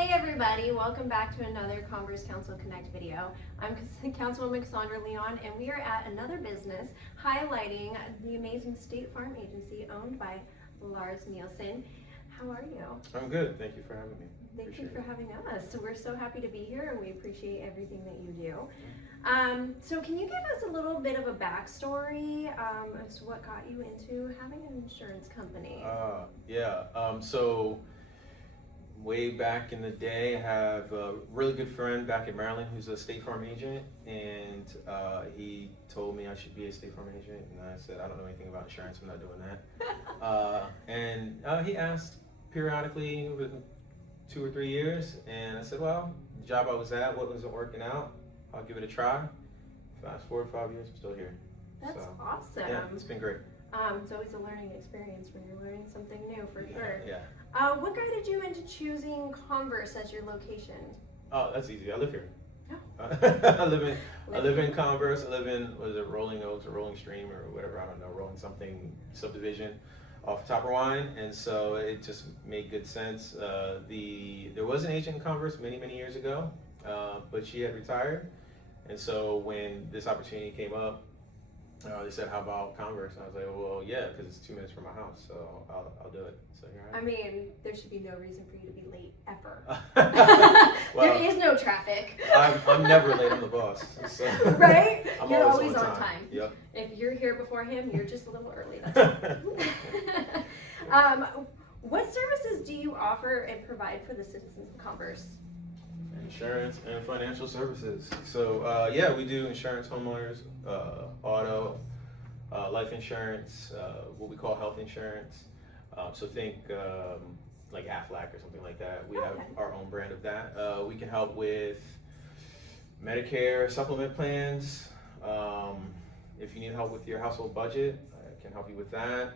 Hey everybody, welcome back to another Converse Council Connect video. I'm Councilwoman Kassandra Leon, and we are at another business highlighting the amazing State Farm Agency owned by Lars Nielsen. How are you? I'm good, thank you for having me. Thank you for having us. So we're so happy to be here and we appreciate everything that you do. So can you give us a little bit of a backstory as to what got you into having an insurance company? So way back in the day, I have a really good friend back in Maryland who's a State Farm agent, and he told me I should be a State Farm agent, and I said, I don't know anything about insurance, I'm not doing that. And he asked periodically over 2 or 3 years, and I said, well, the job I was at wasn't working out, I'll give it a try. Fast forward 5 years, I'm still here. That's awesome. Yeah, it's been great. It's always a learning experience when you're learning something new, for sure. Yeah. What guided you into choosing Converse as your location? Oh, that's easy. I live here. Oh. I live in Converse. I live in, was it Rolling Oaks or Rolling Stream or whatever, I don't know, Rolling something subdivision off Topper Wine, and so it just made good sense. There was an agent in Converse many years ago, but she had retired, and so when this opportunity came up, they said, how about Converse? And I was like, well, yeah, because it's 2 minutes from my house, so I'll do it. So here I am. I mean, there should be no reason for you to be late ever. Well, there is no traffic. I'm never late. I'm the boss. So Right? I'm You're always on time. Yep. If you're here before him, you're just a little early. That's all. What services do you offer and provide for the citizens of Converse? Insurance and financial services. So yeah, we do insurance, homeowners, auto, life insurance, what we call health insurance. So think like Aflac or something like that. We have our own brand of that. We can help with Medicare supplement plans. If you need help with your household budget, I can help you with that.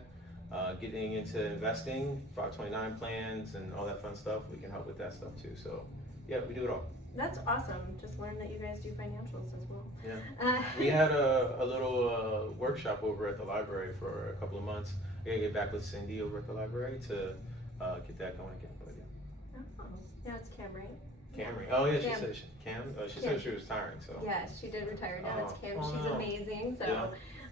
Getting into investing, 529 plans and all that fun stuff, we can help with that stuff too. So yeah, we do it all. That's awesome. Just learned that you guys do financials as well. Yeah. We had a little workshop over at the library for a couple of months. I gotta get back with Cindy over at the library to get that going again. But yeah. Oh, yeah, it's Cam, right? Camry. Oh yeah, Cam. she said she said she was tiring. So. Yes, she did retire. Now it's Cam. Oh, She's no. amazing. So Yeah.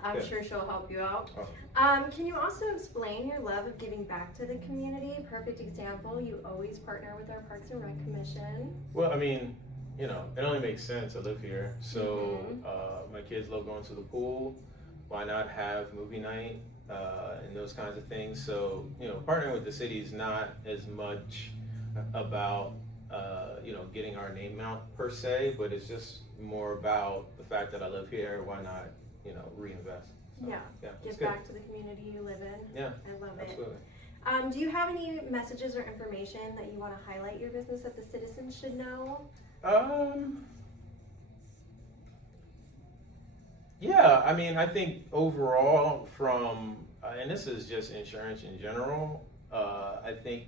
I'm Good. sure she'll help you out. Awesome. Can you also explain your love of giving back to the community? Perfect example. You always partner with our Parks and Rec Commission. Well, I mean, you know, it only makes sense. I live here, so my kids love going to the pool. Why not have movie night and those kinds of things? So, you know, partnering with the city is not as much about getting our name out per se, but it's just more about the fact that I live here. Why not, reinvest? So, Give back to the community you live in. Yeah, I love absolutely. it. Do you have any messages or information that you want to highlight your business that the citizens should know? Yeah, I mean, I think overall from, and this is just insurance in general, I think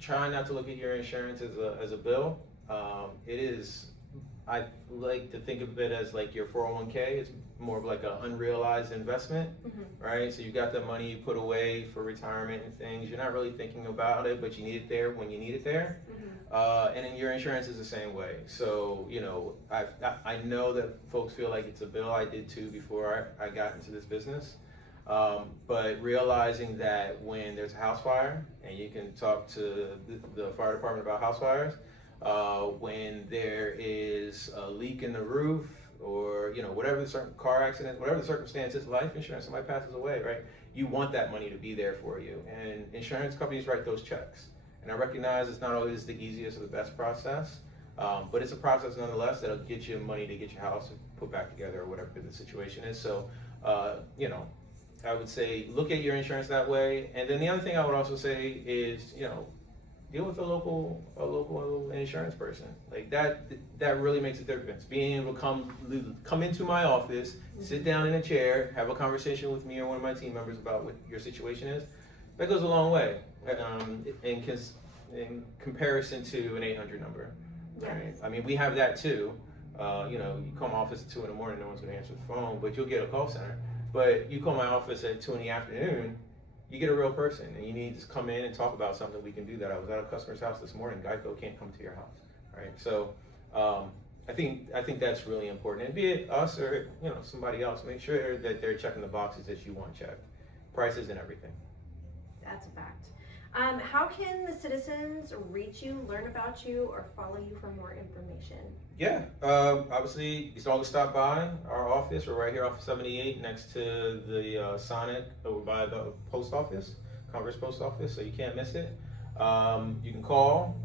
try not to look at your insurance as a bill. It is, I like to think of it as like your 401k. It's more of like an unrealized investment, right? So you got the money you put away for retirement and things. You're not really thinking about it, but you need it there when you need it there. And then your insurance is the same way. So, I know that folks feel like it's a bill. I did too before I got into this business. But realizing that when there's a house fire, and you can talk to the fire department about house fires, when there is a leak in the roof, or whatever the certain car accident, whatever the circumstances, life insurance, somebody passes away, right? You want that money to be there for you, and insurance companies write those checks. And I recognize it's not always the easiest or the best process, but it's a process nonetheless that'll get you money to get your house put back together or whatever the situation is. So, I would say look at your insurance that way. And then the other thing I would also say is, deal with a local insurance person. Like that really makes a difference. Being able to come into my office, sit down in a chair, have a conversation with me or one of my team members about what your situation is, that goes a long way. In comparison to an 800 number. Right? I mean, we have that too. You call my office at 2 in the morning, no one's gonna answer the phone, but you'll get a call center. But you call my office at 2 in the afternoon, you get a real person and you need to come in and talk about something, we can do that. I was at a customer's house this morning. Geico can't come to your house, right? So I think that's really important. And be it us or somebody else, make sure that they're checking the boxes that you want checked, prices and everything. That's a fact. How can the citizens reach you, learn about you, or follow you for more information? Yeah, obviously you can always stop by our office. We're right here off of 78 next to the Sonic over by the post office, Converse post office, so you can't miss it. You can call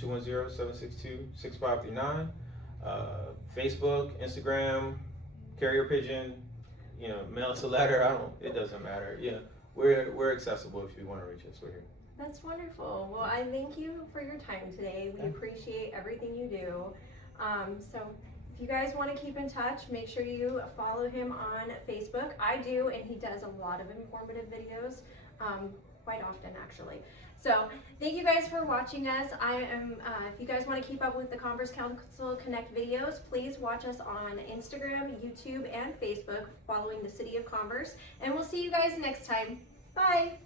210-762-6539, Facebook, Instagram, carrier pigeon, mail us a letter, it doesn't matter. We're accessible if you want to reach us. We're here. That's wonderful. Well, I thank you for your time today. We appreciate everything you do. So if you guys want to keep in touch, make sure you follow him on Facebook. I do, and he does a lot of informative videos, quite often actually. So thank you guys for watching us. If you guys want to keep up with the Converse Council Connect videos, please watch us on Instagram, YouTube, and Facebook, following the City of Converse. And we'll see you guys next time. Bye.